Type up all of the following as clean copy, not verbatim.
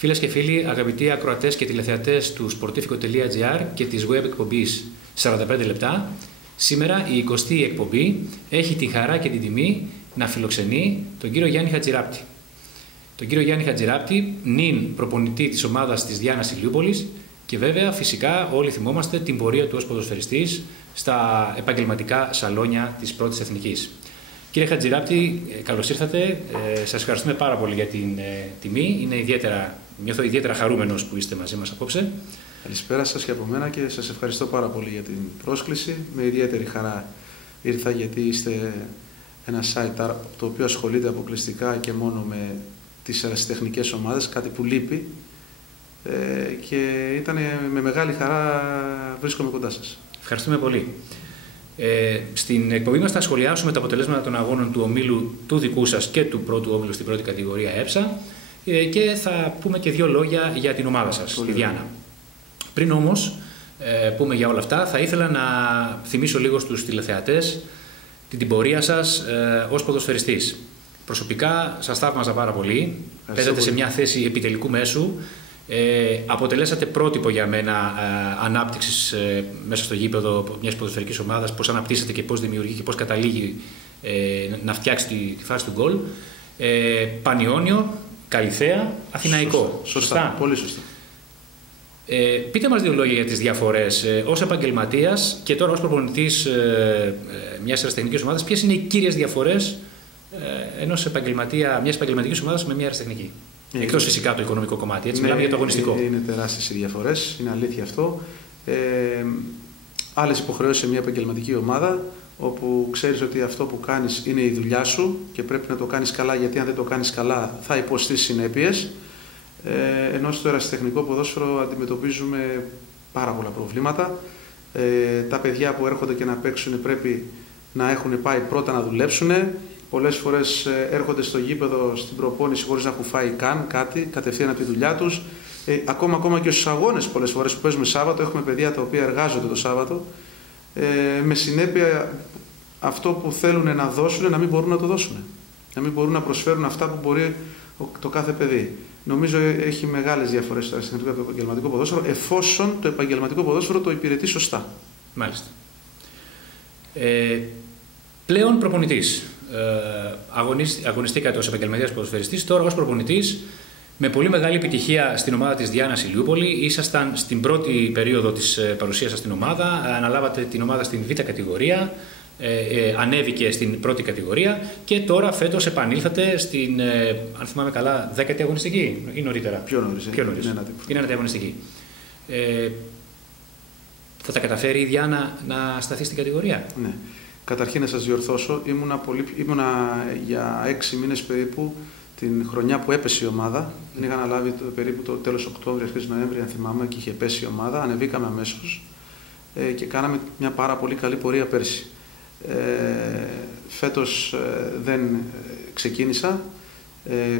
Φίλες και φίλοι, αγαπητοί ακροατές και τηλεθεατές του sportifico.gr και της web εκπομπής 45 λεπτά, σήμερα η 20η εκπομπή έχει τη χαρά και την τιμή να φιλοξενεί τον κύριο Γιάννη Χατζηράπτη. Τον κύριο Γιάννη Χατζηράπτη, νυν προπονητή της ομάδας της Διάνας Ηλιούπολης και βέβαια φυσικά όλοι θυμόμαστε την πορεία του ως ποδοσφαιριστής στα επαγγελματικά σαλόνια της πρώτης εθνικής. Κύριε Χατζηράπτη, καλώς ήρθατε. Σας ευχαριστούμε πάρα πολύ για την τιμή. Νιώθω ιδιαίτερα χαρούμενος που είστε μαζί μας απόψε. Καλησπέρα σας και από μένα και σας ευχαριστώ πάρα πολύ για την πρόσκληση. Με ιδιαίτερη χαρά ήρθα γιατί είστε ένα site το οποίο ασχολείται αποκλειστικά και μόνο με τις ερασιτεχνικές ομάδες, κάτι που λείπει και ήταν με μεγάλη χαρά βρίσκομαι κοντά σας. Ευχαριστούμε πολύ. Στην εκπομπή μας θα σχολιάσουμε τα αποτελέσματα των αγώνων του ομίλου του δικού σας και του πρώτου όμιλου στην πρώτη κατηγορία ΕΠΣΑ και θα πούμε και δύο λόγια για την ομάδα σας, τη Διάνα. Πριν όμως πούμε για όλα αυτά, θα ήθελα να θυμίσω λίγο στους τηλεθεατές την πορεία σας ως ποδοσφαιριστής. Προσωπικά σας θαύμαζα πάρα πολύ. Παίζατε σε μια θέση επιτελικού μέσου. Αποτελέσατε πρότυπο για μένα ανάπτυξης μέσα στο γήπεδο μιας ποδοσφαιρικής ομάδας, πώς αναπτύσσεται και πώς δημιουργεί και πώς καταλήγει να φτιάξει τη φάση του γκολ. Πανιόνιο, Καλιθέα, Αθηναϊκό. Σωστά. Πολύ σωστά. Πείτε μας δύο λόγια για τις διαφορές ως επαγγελματίας και τώρα ως προπονητής μιας ερασιτεχνικής ομάδας. Ποιες είναι οι κύριες διαφορές μιας επαγγελματικής ομάδας με μια ερασιτεχνική? Εκτός φυσικά το οικονομικό κομμάτι, έτσι μιλάμε για το αγωνιστικό. Είναι τεράστιες οι διαφορές, είναι αλήθεια αυτό. Άλλες υποχρεώσεις σε μια επαγγελματική ομάδα, όπου ξέρεις ότι αυτό που κάνεις είναι η δουλειά σου και πρέπει να το κάνεις καλά, γιατί αν δεν το κάνεις καλά θα υποστείς συνέπειες. Ενώ στο ερασιτεχνικό ποδόσφαιρο αντιμετωπίζουμε πάρα πολλά προβλήματα. Τα παιδιά που έρχονται και να παίξουν πρέπει να έχουν πάει πρώτα να δουλέψουν. Πολλές φορές έρχονται στο γήπεδο στην προπόνηση χωρίς να έχουν φάει καν κάτι, κατευθείαν από τη δουλειά τους. Ακόμα και στους αγώνες πολλές φορές που παίζουμε Σάββατο, έχουμε παιδιά τα οποία εργάζονται το Σάββατο, με συνέπεια αυτό που θέλουν να δώσουν να μην μπορούν να το δώσουν. Να μην μπορούν να προσφέρουν αυτά που μπορεί το κάθε παιδί. Νομίζω έχει μεγάλες διαφορές στο αριστερό και το επαγγελματικό ποδόσφαιρο, εφόσον το επαγγελματικό ποδόσφαιρο το υπηρετεί σωστά. Μάλιστα. Πλέον προπονητής. Αγωνιστήκατε ως επαγγελματίας ποδοσφαιριστής, τώρα ως προπονητής με πολύ μεγάλη επιτυχία στην ομάδα της Διάνας Ηλιούπολη. Ήσασταν στην πρώτη περίοδο της παρουσίας σας στην ομάδα, αναλάβατε την ομάδα στην Β' κατηγορία, ανέβηκε στην πρώτη κατηγορία και τώρα φέτος επανήλθατε στην, αν θυμάμαι καλά, 10η αγωνιστική ή νωρίτερα? Πιο νωρίς. Είναι 9η αγωνιστική. Θα τα καταφέρει η Διάνα να σταθεί στην κατηγορία? Ναι. Καταρχήν να σας διορθώσω, ήμουνα για 6 μήνες περίπου την χρονιά που έπεσε η ομάδα. Την είχα αναλάβει περίπου το τέλος Οκτώβρη, αρχές Νοέμβρη, αν θυμάμαι, και είχε πέσει η ομάδα. Ανεβήκαμε αμέσως και κάναμε μια πάρα πολύ καλή πορεία πέρσι. Φέτος δεν ξεκίνησα.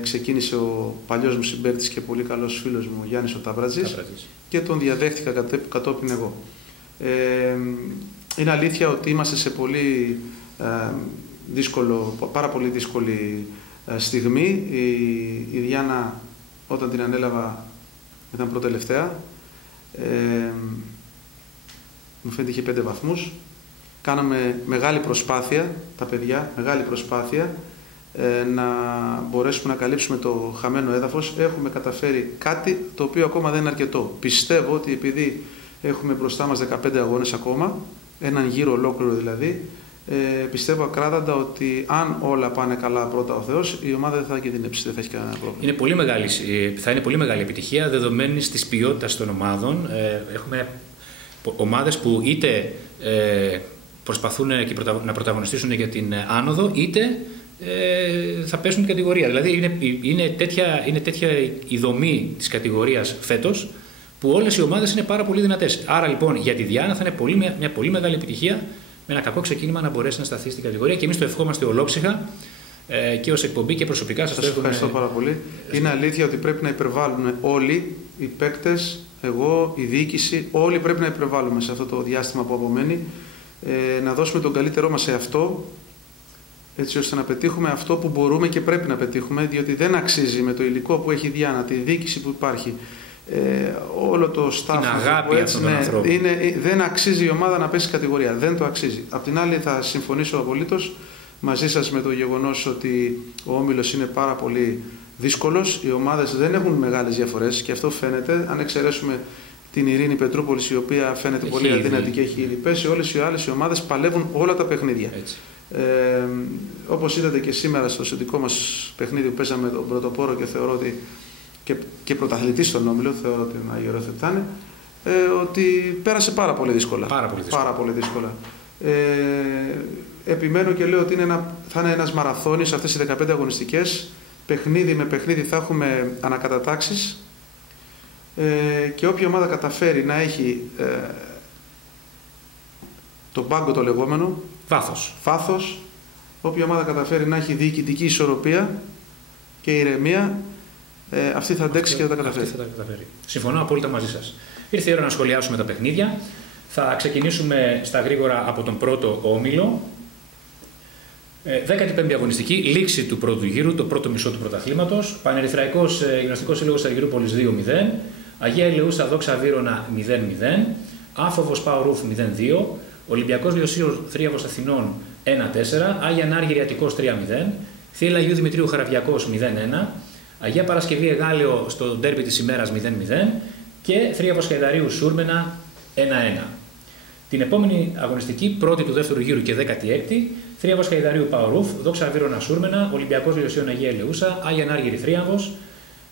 Ξεκίνησε ο παλιός μου συμπαίκτης και πολύ καλός φίλος μου, ο Γιάννης ο Ταβράτζης, και τον διαδέχτηκα κατόπιν εγώ. Είναι αλήθεια ότι είμαστε σε πάρα πολύ δύσκολη στιγμή. Η Διάνα, όταν την ανέλαβα, ήταν πρώτη-τελευταία. Μου φαίνεται είχε 5 βαθμούς. Κάναμε μεγάλη προσπάθεια, τα παιδιά, να μπορέσουμε να καλύψουμε το χαμένο έδαφος. Έχουμε καταφέρει κάτι το οποίο ακόμα δεν είναι αρκετό. Πιστεύω ότι επειδή έχουμε μπροστά μας 15 αγώνες ακόμα, έναν γύρο ολόκληρο δηλαδή, πιστεύω ακράδαντα ότι αν όλα πάνε καλά πρώτα ο Θεός, η ομάδα δεν θα κινδυνεύσει, δεν θα έχει κανένα πρόβλημα. Θα είναι πολύ μεγάλη επιτυχία δεδομένης της ποιότητας των ομάδων. Έχουμε ομάδες που είτε προσπαθούν να πρωταγωνιστήσουν για την άνοδο, είτε θα πέσουν την κατηγορία. Δηλαδή είναι τέτοια η δομή της κατηγορίας φέτος, που όλες οι ομάδες είναι πάρα πολύ δυνατές. Άρα λοιπόν για τη Διάνα θα είναι μια πολύ μεγάλη επιτυχία, με ένα κακό ξεκίνημα, να μπορέσει να σταθεί στην κατηγορία, και εμείς το ευχόμαστε ολόψυχα και ως εκπομπή και προσωπικά. Σας ευχαριστώ πάρα πολύ. Είναι αλήθεια ότι πρέπει να υπερβάλλουν όλοι οι παίκτες, εγώ, η διοίκηση, όλοι πρέπει να υπερβάλλουμε σε αυτό το διάστημα που απομένει, να δώσουμε τον καλύτερό μας σε αυτό, έτσι ώστε να πετύχουμε αυτό που μπορούμε και πρέπει να πετύχουμε, διότι δεν αξίζει με το υλικό που έχει η Διάνα, τη διοίκηση που υπάρχει, όλο το staff που έτσι, δεν αξίζει η ομάδα να πέσει κατηγορία. Δεν το αξίζει. Απ' την άλλη, θα συμφωνήσω απολύτως μαζί σας με το γεγονός ότι ο όμιλος είναι πάρα πολύ δύσκολος. Οι ομάδες δεν έχουν μεγάλες διαφορές και αυτό φαίνεται. Αν εξαιρέσουμε την Ειρήνη Πετρούπολης, η οποία φαίνεται πολύ αδύνατη και έχει ήδη πέσει, όλες οι άλλες οι ομάδες παλεύουν όλα τα παιχνίδια. Όπως είδατε και σήμερα στο σχετικό μας παιχνίδι που παίζαμε τον Πρωτοπόρο και θεωρώ ότι και πρωταθλητής στον όμιλο, θεωρώ ότι θα είναι, ότι πέρασε πάρα πολύ δύσκολα. Πάρα πολύ δύσκολα. Επιμένω και λέω ότι θα είναι ένας μαραθώνιος αυτές οι 15 αγωνιστικές. Παιχνίδι με παιχνίδι θα έχουμε ανακατατάξεις και όποια ομάδα καταφέρει να έχει τον πάγκο το λεγόμενο, βάθος, όποια ομάδα καταφέρει να έχει διοικητική ισορροπία και ηρεμία, αυτή θα αντέξει και θα τα καταφέρει. Συμφωνώ απόλυτα μαζί σας. Ήρθε η ώρα να σχολιάσουμε τα παιχνίδια. Θα ξεκινήσουμε στα γρήγορα από τον πρώτο όμιλο. 15η αγωνιστική, λήξη του πρώτου γύρου, το πρώτο μισό του πρωταθλήματος. Πανερυθραϊκός Γυμναστικός Σύλλογος Αργυρούπολης 2-0. Αγία Ελεούσα Δόξα Βύρωνα 0-0. Άφοβος Πάο Ρούφ 0-2. Ολυμπιακός Λιωσίος Θρίαβος Αθηνών 1-4. Άγια Νάργυρη Αττικός 3-0. Θεία Αγίου Δημητρίου Χαραβιακός 0-1. Αγία Παρασκευή Εγάλεο στο ντέρμπι της ημέρας 0-0. Και Θρίαβος Χαϊδαρίου Σούρμενα 1-1. Την επόμενη αγωνιστική, πρώτη του δεύτερου γύρου και 16η, Θρίαβος Χαϊδαρίου Παορούφ, Δόξα Βύρωνα Σούρμενα, Ολυμπιακός Λιωσίων Αγία Ελεούσα, Άγια Νάργυρη Θρίαβος,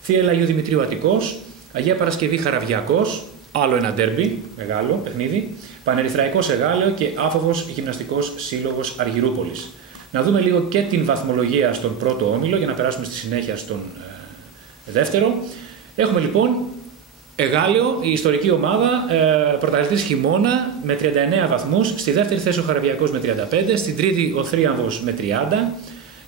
Θεία Αγίου Δημητρίου Αττικός, Αγία Παρασκευή Χαραβιακός, άλλο ένα ντέρμπι, μεγάλο παιχνίδι, Πανερυθραϊκός Εγάλεο και Άφοβος Γυμναστικός Σύλλογος Αργυρούπολης. Να δούμε λίγο και την βαθμολογία στον πρώτο όμιλο για να περάσουμε στη συνέχεια στον δεύτερο. Έχουμε λοιπόν Εγάλεο, η ιστορική ομάδα, πρωταθλητής χειμώνα με 39 βαθμούς, στη δεύτερη θέση ο Χαραβιακός με 35, στην τρίτη ο Θρίαμβος με 30,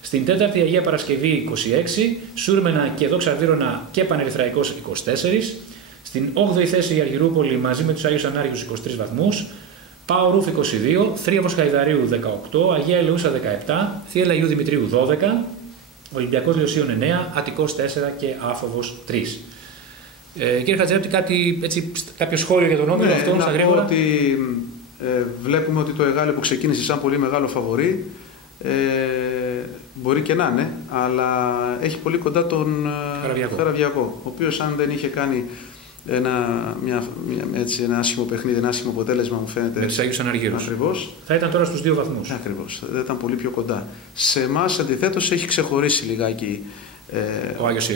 στην τέταρτη η Αγία Παρασκευή 26, Σούρμενα και Δόξα Βύρωνα και Πανερυθραϊκός 24, στην 8η θέση η Αργυρούπολη μαζί με τους Αγίους Ανάργιους 23 βαθμούς, Πάο Ρούφ 22, Θρίαβος Χαϊδαρίου 18, Αγία Ελεούσα 17, Θεία Αγίου Δημητρίου 12, Ολυμπιακός Λιωσίων 9, Αττικός 4 και Άφοβος 3. Κύριε Χατζηράπτη, κάποιο σχόλιο για τον όμιλο αυτό στα γρήγορα? Ότι βλέπουμε ότι το Εγάλεο που ξεκίνησε σαν πολύ μεγάλο φαβορί, μπορεί και να είναι, αλλά έχει πολύ κοντά τον Χαραβιακό, ο οποίος αν δεν είχε κάνει ένα άσχημο παιχνίδι, ένα άσχημο αποτέλεσμα, μου φαίνεται. Με τους Αγίους Αναργύρους. Ακριβώς. Θα ήταν τώρα στους 2 βαθμούς. Ακριβώς. Δεν ήταν πολύ πιο κοντά. Σε εμάς αντιθέτως έχει ξεχωρίσει λιγάκι ο Άγιος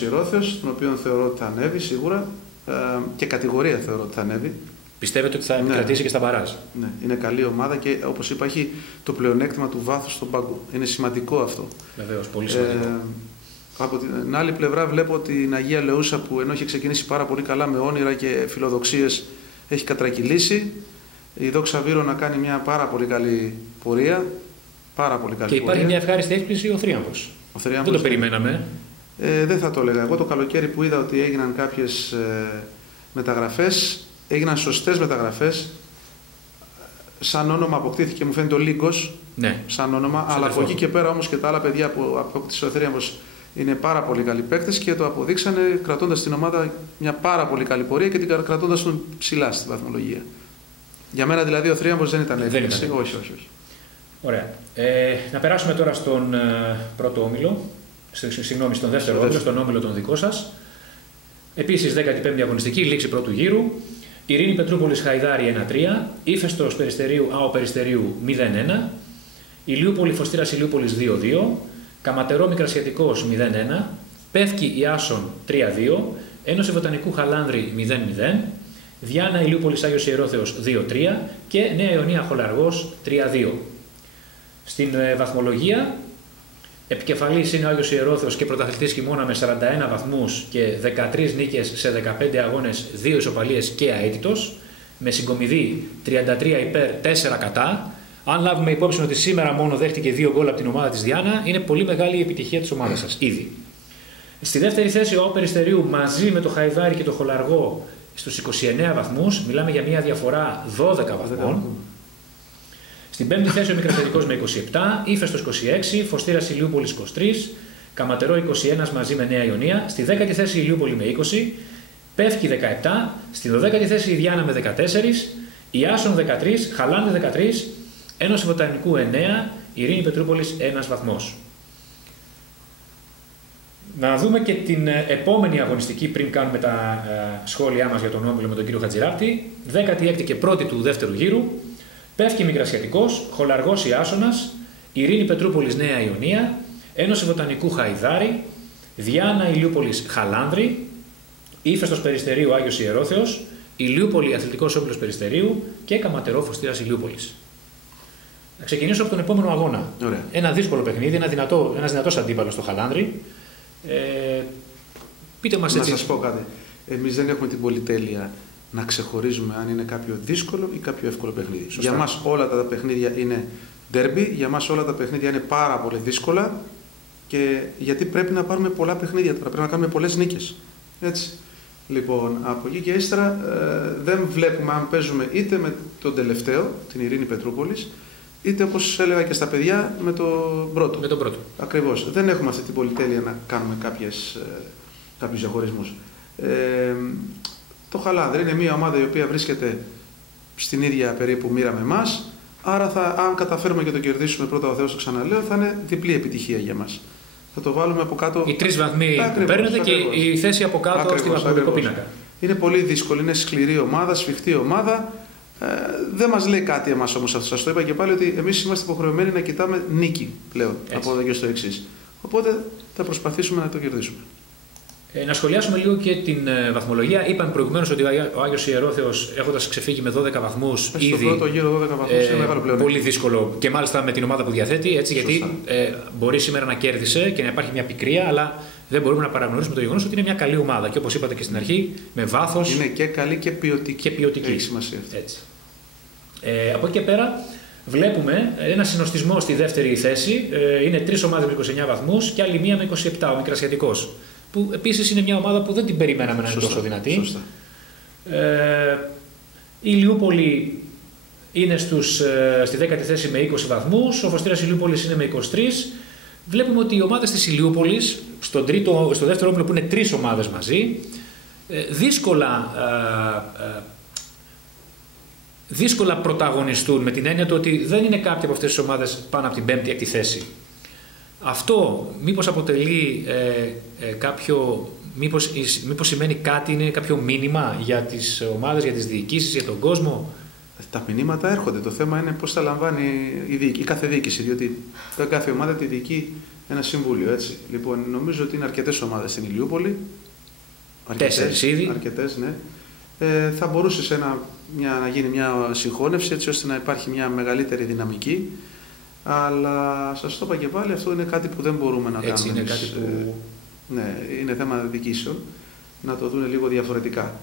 Ιερόθεος, τον οποίο θεωρώ ότι θα ανέβει σίγουρα και κατηγορία θεωρώ ότι θα ανέβει. Πιστεύετε ότι θα επικρατήσει και στα μπαράζ? Ναι, είναι καλή ομάδα και όπως είπα έχει το πλεονέκτημα του βάθους στον πάγκο. Είναι σημαντικό αυτό. Βεβαίως, πολύ σημαντικό. Από την άλλη πλευρά βλέπω την Αγία Ελεούσα που ενώ έχει ξεκινήσει πάρα πολύ καλά με όνειρα και φιλοδοξίες έχει κατρακυλήσει. Η Δόξα Βύρωνα κάνει μια πάρα πολύ καλή πορεία. Και υπάρχει μια ευχάριστη έκπληξη, ο Θρίαμβος. Δεν το περιμέναμε. Δεν θα το έλεγα. Εγώ το καλοκαίρι που είδα ότι έγιναν κάποιες μεταγραφές, έγιναν σωστές μεταγραφές. Σαν όνομα αποκτήθηκε, μου φαίνεται, ο Λίγκος. Ναι. Σαν όνομα. Αλλά από εκεί και πέρα όμως και τα άλλα παιδιά που απόκτησε ο Θρίαμβος είναι πάρα πολύ καλοί παίκτες και το αποδείξανε κρατώντας την ομάδα μια πάρα πολύ καλή πορεία και την κρατώντας τον ψηλά στη βαθμολογία. Για μένα δηλαδή ο Θρίαμβος δεν ήταν έκπληξη. Όχι. Ωραία. Να περάσουμε τώρα στον πρώτο όμιλο, στον δεύτερο όμιλο, στον όμιλο τον δικό σας. Επίσης 15η αγωνιστική, λήξη πρώτου γύρου. Ειρήνη Πετρούπολης Χαϊδάρη 1-3, Ήφαιστος Περιστερίου ΑΟ Περιστερίου 0-1, Ηλιούπολη Φωστήρας Ηλιούπολης 2-2, Καματερό Μικρασιατικός 0-1, Πεύκη Ιάσον 3-2, Ένωση Βοτανικού Χαλάνδρη 0-0, Διάνα Ηλιούπολης Άγιος Ιερόθεος 2-3 και Νέα Ιωνία Χολαργός 3-2. Στην βαθμολογία, επικεφαλής είναι ο Άγιος Ιερόθεος και πρωταθλητής χειμώνα με 41 βαθμούς και 13 νίκες σε 15 αγώνες, 2 ισοπαλίες και αίτητος, με συγκομιδή 33 υπέρ, 4 κατά. Αν λάβουμε υπόψη ότι σήμερα μόνο δέχτηκε 2 γκολ από την ομάδα της Διάνα, είναι πολύ μεγάλη η επιτυχία της ομάδας σας ήδη. Στη δεύτερη θέση ο ΑΟ Περιστερίου μαζί με το Χαϊδάρι και το Χολαργό στους 29 βαθμούς, μιλάμε για μια διαφορά 12 βαθμών. Στην 5η θέση ο Μικρασιατικός με 27, Ύφεστος 26, Φωστήρας Ηλιούπολης 23, Καματερό 21 μαζί με Νέα Ιωνία. Στη 10η θέση η Ηλιούπολη με 20, Πεύκη 17, στη 12η θέση η Διάνα με 14, Ιάσον 13, Χαλάνδη 13, Ένωση Βοτανικού 9, Ειρήνη Πετρούπολης 1 βαθμός. Να δούμε και την επόμενη αγωνιστική πριν κάνουμε τα σχόλιά μας για τον όμιλο με τον κύριο Χατζηράπτη. 16η και 1η του δεύτερου γύρου. Πεύκη Μικρασιατικός, Χολαργός Ιάσονας, Ειρήνη Πετρούπολης Νέα Ιωνία, Ένωση Βοτανικού Χαϊδάρη, Διάνα Ηλιούπολης Χαλάνδρη, Ύφεστος Περιστερίου Άγιος Ιερόθεος, Ηλιούπολη Αθλητικός Όμιλος Περιστερίου και Καματερό Φωστήρας Ηλιούπολης. Να ξεκινήσω από τον επόμενο αγώνα. Ωραία. Ένα δύσκολο παιχνίδι, ένας δυνατός αντίπαλος στο Χαλάνδρη. Πείτε μας έτσι. Να σας πω κάτι. Εμείς δεν έχουμε την πολυτέλεια να ξεχωρίζουμε αν είναι κάποιο δύσκολο ή κάποιο εύκολο παιχνίδι. Σωστά. Για μας όλα τα παιχνίδια είναι ντέρμπι, για μας όλα τα παιχνίδια είναι πάρα πολύ δύσκολα και γιατί πρέπει να πάρουμε πολλά παιχνίδια τώρα, πρέπει να κάνουμε πολλές νίκες. Έτσι. Λοιπόν, από εκεί και ύστερα δεν βλέπουμε αν παίζουμε είτε με τον τελευταίο, την Ειρήνη Πετρούπολης, είτε όπως έλεγα και στα παιδιά με τον πρώτο. Με τον πρώτο. Ακριβώς. Δεν έχουμε αυτή την πολυτέλεια να κάνουμε κάποιους διαχωρισμούς. Το Χαλάνδρη είναι μια ομάδα η οποία βρίσκεται στην ίδια περίπου μοίρα με εμάς, άρα αν καταφέρουμε και το κερδίσουμε πρώτα ο Θεός, το ξαναλέω, θα είναι διπλή επιτυχία για μας. Θα το βάλουμε από κάτω. Οι 3 βαθμοί που παίρνετε και η θέση από κάτω στη βαθμολογικό πίνακα. Είναι πολύ δύσκολη, είναι σκληρή ομάδα, σφιχτή ομάδα. Δεν μας λέει κάτι εμάς όμως αυτό. Σας το είπα και πάλι ότι εμείς είμαστε υποχρεωμένοι να κοιτάμε νίκη πλέον. Έτσι. Από εδώ και στο εξής. Οπότε θα προσπαθήσουμε να το κερδίσουμε. Να σχολιάσουμε λίγο και την βαθμολογία. Είπαμε προηγουμένως ότι ο Άγιος Ιερόθεος, έχοντας ξεφύγει με 12 βαθμούς, ήδη. Στο πρώτο γύρο 12 βαθμούς είναι μεγάλο πλέον. Πολύ δύσκολο και μάλιστα με την ομάδα που διαθέτει. Έτσι, γιατί μπορεί σήμερα να κέρδισε και να υπάρχει μια πικρία, αλλά δεν μπορούμε να παραγνωρίσουμε το γεγονός ότι είναι μια καλή ομάδα. Και όπως είπατε και στην αρχή, με βάθος. Είναι και καλή και ποιοτική. Έχει σημασία. Έτσι. Από εκεί και πέρα. Βλέπουμε ένα συνοστισμό στη δεύτερη θέση. Είναι 3 ομάδες με 29 βαθμούς και άλλη μία με 27, ο Μικρασιατικός. Που επίσης είναι μια ομάδα που δεν την περιμέναμε να είναι τόσο δυνατή. Σωστά. Η Ηλιούπολη είναι στη 10η θέση με 20 βαθμούς, ο Φωστήρας Ηλιούπολης είναι με 23. Βλέπουμε ότι οι ομάδες της Ηλιούπολης, στο δεύτερο όμιλο που είναι 3 ομάδες μαζί, δύσκολα πρωταγωνιστούν, με την έννοια του ότι δεν είναι κάποια από αυτές τις ομάδες πάνω από την 5η-6η θέση. Αυτό μήπως αποτελεί μήπως σημαίνει κάτι, είναι κάποιο μήνυμα για τις ομάδες, για τις διοικήσεις, για τον κόσμο? Τα μηνύματα έρχονται. Το θέμα είναι πώς τα λαμβάνει η κάθε διοίκηση, διότι κάθε ομάδα τη διοικεί ένα συμβούλιο. Έτσι. Λοιπόν, νομίζω ότι είναι αρκετές ομάδες στην Ηλιούπολη. 4 ήδη. Αρκετές, ναι. Θα μπορούσε να γίνει μια συγχώνευση έτσι ώστε να υπάρχει μια μεγαλύτερη δυναμική. Αλλά σας το είπα και πάλι, αυτό είναι κάτι που δεν μπορούμε να κάνουμε. Είναι κάτι που... Ναι, είναι θέμα διοικήσεων, να το δουν λίγο διαφορετικά.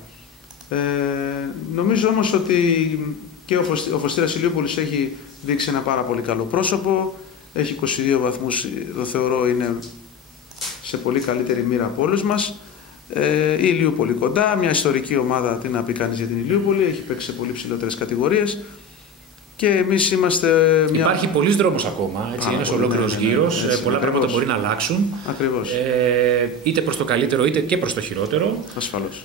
Νομίζω όμως ότι και ο Φωστήρας Ηλιούπολης έχει δείξει ένα πάρα πολύ καλό πρόσωπο. Έχει 22 βαθμούς, το θεωρώ είναι σε πολύ καλύτερη μοίρα από όλους μας. Η Ηλιούπολη κοντά, μια ιστορική ομάδα, τι να πει κανείς για την Ηλιούπολη, έχει παίξει σε πολύ ψηλότερες κατηγορίες. Και εμείς είμαστε μια... Υπάρχει πολλής δρόμος ακόμα, έτσι, ένας ολόκληρος γύρος, πολλά πράγματα μπορεί να αλλάξουν. Ακριβώς. Είτε προς το καλύτερο είτε και προς το χειρότερο. Ασφαλώς.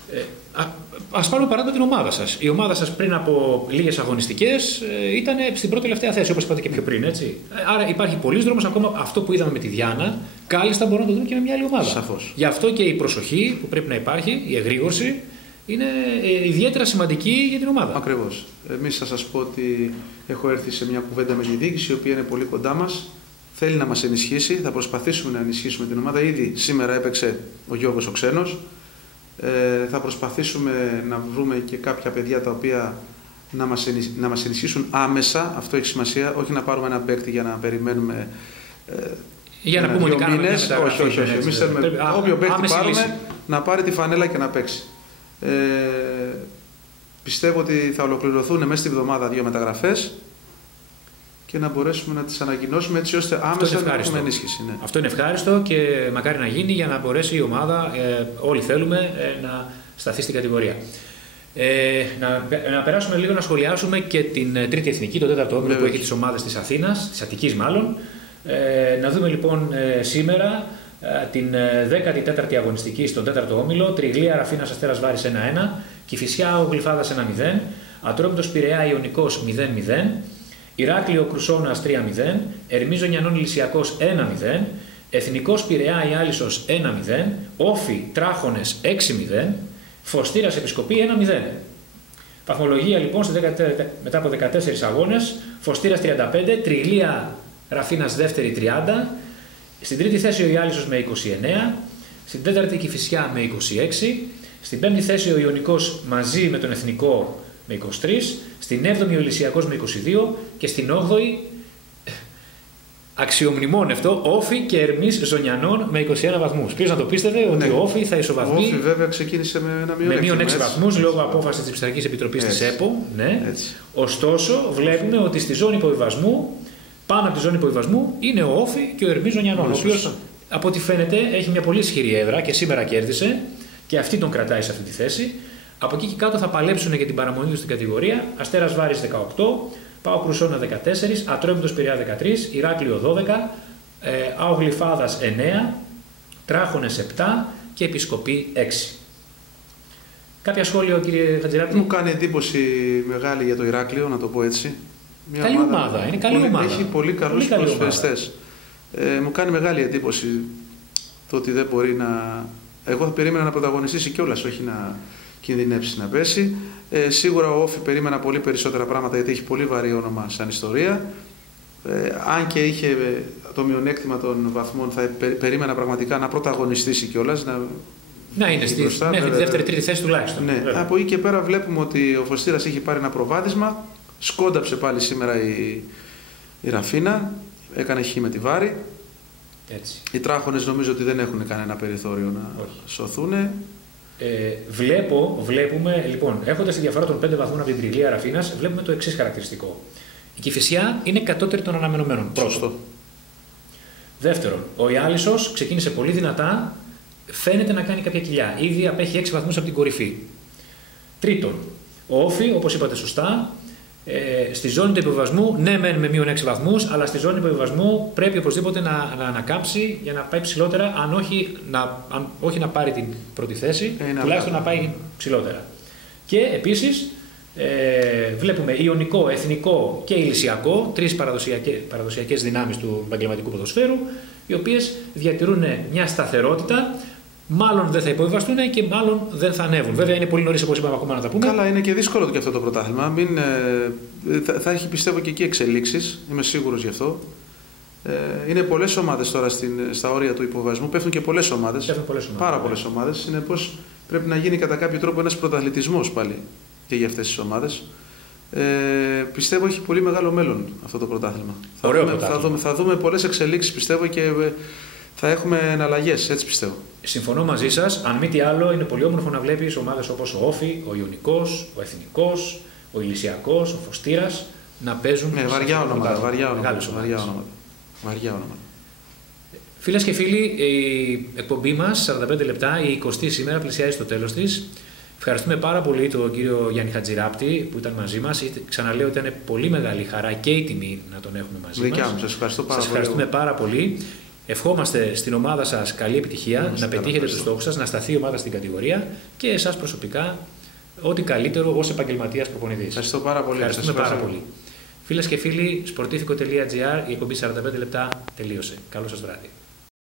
Ας πάρουμε παράδειγμα την ομάδα σας. Η ομάδα σας πριν από λίγες αγωνιστικές ήταν στην πρώτη τελευταία θέση, όπως είπατε και πιο πριν. Έτσι. Άρα υπάρχει πολλής δρόμος ακόμα. Αυτό που είδαμε με τη Διάνα, κάλλιστα μπορούμε να το δούμε και με μια άλλη ομάδα. Σαφώς. Γι' αυτό και η προσοχή που πρέπει να υπάρχει, η εγρήγορση, είναι ιδιαίτερα σημαντική για την ομάδα. Ακριβώς. Εμείς θα σας πω ότι έχω έρθει σε μια κουβέντα με τη διοίκηση, η οποία είναι πολύ κοντά μας. Θέλει να μας ενισχύσει. Θα προσπαθήσουμε να ενισχύσουμε την ομάδα. Ήδη σήμερα έπαιξε ο Γιώργος ο Ξένος. Θα προσπαθήσουμε να βρούμε και κάποια παιδιά τα οποία να μας ενισχύσουν άμεσα. Αυτό έχει σημασία. Όχι να πάρουμε ένα παίκτη για να περιμένουμε. Για να πούμε ότι κάνουμε μήνες. Όχι. Εμείς θέλουμε όποιο παίκτη πάρουμε να πάρει τη φανέλα και να παίξει. Πιστεύω ότι θα ολοκληρωθούν μέσα στη βδομάδα 2 μεταγραφές και να μπορέσουμε να τις ανακοινώσουμε έτσι ώστε άμεσα να έχουμε ενίσχυση. Ναι. Αυτό είναι ευχάριστο και μακάρι να γίνει για να μπορέσει η ομάδα, όλοι θέλουμε, να σταθεί στην κατηγορία. Να περάσουμε λίγο να σχολιάσουμε και την τρίτη εθνική, τον τέταρτο όμιλο που έχει τις ομάδες της Αθήνας, της Αττικής μάλλον. Να δούμε λοιπόν σήμερα την 14η αγωνιστική στον τέταρτο όμιλο. Τριγλία Ραφίνας Αστέρας Βάρης 1-1, Κηφισιά Γλυφάδας 1-0, Ατρόμητος Πειραιά Ιωνικός 0-0, Ηράκλειο Κρουσόνας 3-0, Ερμής Ζωνιανών Ηλυσιακός 1-0, Εθνικός Πειραιά Ιάλισσος 1-0, Όφι Τράχονες 6-0, Φωστήρας Επισκοπή 1-0. Βαθμολογία λοιπόν μετά από 14 αγώνες, Φωστήρας 35, Τριγλία Ραφίνας δεύτερη 30, στην τρίτη θέση ο Ιάλισσος με 29, στην τέταρτη Κηφισιά με 26, στην πέμπτη θέση ο Ιωνικός μαζί με τον Εθνικό με 23, στην 7η ο Ηλυσιακός με 22 και στην 8η αξιομνημόνευτο Όφι και Ερμής Ζωνιανών με 21 βαθμούς. Ποιος να το πίστευε ότι ο Όφι θα ισοβαθμεί. Ο Όφι βέβαια ξεκίνησε με μείον 6 βαθμούς λόγω απόφασης της Ψηφιακής Επιτροπής της ΕΠΟ. Ναι. Ωστόσο, βλέπουμε ότι στη ζώνη υποβιβασμού, πάνω από τη ζώνη υποβιβασμού, είναι ο Όφι και ο Ερμής Ζωνιανών. Ο οποίος, από ό,τι φαίνεται, έχει μια πολύ ισχυρή έδρα και σήμερα κέρδισε και αυτή τον κρατάει σε αυτή τη θέση. Από εκεί και κάτω θα παλέψουν για την παραμονή του στην κατηγορία. Αστέρας Βάρης 18, ΠΑΟΚ Κρουσόνα 14, Ατρόμητος Πειραιά 13, Ηράκλειο 12, ΑΟ Γλυφάδας 9, Τράχονες 7 και Επισκοπή 6. Κάποια σχόλια, κύριε Χατζηράτη? Μου κάνει εντύπωση μεγάλη για το Ηράκλειο, να το πω έτσι. Μια καλή ομάδα, είναι καλή ομάδα. Έχει πολύ καλούς προσφαιριστές. Μου κάνει μεγάλη εντύπωση το ότι δεν μπορεί να... Εγώ θα περίμενα να πρωταγωνιστήσει κιόλας, όχι να κινδυνεύσει να πέσει. Σίγουρα ο Όφι περίμενα πολύ περισσότερα πράγματα γιατί έχει πολύ βαρύ όνομα σαν ιστορία. Αν και είχε το μειονέκτημα των βαθμών, θα περίμενα πραγματικά να πρωταγωνιστήσει κιόλας. Να είναι μέχρι τη δεύτερη-τρίτη θέση τουλάχιστον. Ναι. Από εκεί και πέρα βλέπουμε ότι ο Φωστήρας έχει πάρει ένα προβάδισμα. Σκόνταψε πάλι σήμερα η Ραφίνα. Έκανε χ με τη Βάρη. Έτσι. Οι Τράχονες νομίζω ότι δεν έχουν κανένα περιθώριο να σωθούν. Βλέπουμε, λοιπόν, έχοντας τη διαφορά των 5 βαθμών από την Τριγλία Ραφίνας, βλέπουμε το εξής χαρακτηριστικό. Η Κηφισιά είναι κατώτερη των αναμενωμένων. Πρώτο. Δεύτερον, ο Ιάλισσος ξεκίνησε πολύ δυνατά, φαίνεται να κάνει κάποια κοιλιά. Ήδη απέχει 6 βαθμούς από την κορυφή. Τρίτον, ο Όφι, όπως είπατε σωστά, στη ζώνη του υποβιβασμού, ναι, μεν με μείον 6 βαθμούς, αλλά στη ζώνη του υποβιβασμού πρέπει οπωσδήποτε να ανακάμψει για να πάει ψηλότερα, αν όχι να πάρει την πρώτη θέση, τουλάχιστον να πάει ψηλότερα. Και επίσης βλέπουμε Ιωνικό, Εθνικό και Ηλυσιακό, 3 παραδοσιακές δυνάμεις του επαγγελματικού ποδοσφαίρου, οι οποίες διατηρούν μια σταθερότητα. Μάλλον δεν θα υποβιβαστούν και μάλλον δεν θα ανέβουν. Βέβαια είναι πολύ νωρίς, όπως είπαμε, ακόμα να τα πούμε. Καλά, είναι και δύσκολο και αυτό το πρωτάθλημα. Θα έχει, πιστεύω, και εκεί εξελίξεις. Είμαι σίγουρος γι' αυτό. Είναι πολλές ομάδες τώρα στα όρια του υποβιβασμού. Πέφτουν και πολλές ομάδες. Πάρα πολλές ομάδες. Συνεπώς πρέπει να γίνει κατά κάποιο τρόπο ένας πρωταθλητισμός πάλι και για αυτές τις ομάδες. Πιστεύω έχει πολύ μεγάλο μέλλον αυτό το πρωτάθλημα. Θα δούμε πολλές εξελίξεις, πιστεύω, και θα έχουμε εναλλαγές, έτσι πιστεύω. Συμφωνώ μαζί σας. Αν μη τι άλλο, είναι πολύ όμορφο να βλέπεις ομάδες όπως ο Όφι, ο Ιωνικός, ο Εθνικός, ο Ηλυσιακός, ο Φωστήρας να παίζουν. Ναι, βαριά ονόματα. Φίλες και φίλοι, η εκπομπή μας, 45 λεπτά, η 20η σήμερα, πλησιάζει στο τέλος της. Ευχαριστούμε πάρα πολύ τον κύριο Γιάννη Χατζηράπτη που ήταν μαζί μας. Ξαναλέω ότι ήταν πολύ μεγάλη χαρά και η τιμή να τον έχουμε μαζί μας. Σας ευχαριστούμε πάρα πολύ. Ευχόμαστε στην ομάδα σας καλή επιτυχία, να πετύχετε τους στόχους σας, να σταθεί η ομάδα στην κατηγορία και εσάς προσωπικά ό,τι καλύτερο ως επαγγελματίας προπονητής. Ευχαριστώ πάρα πολύ. Ευχαριστούμε πάρα πολύ. Φίλες και φίλοι, sportifico.gr, η εκπομπή 45 λεπτά τελείωσε. Καλό σας βράδυ.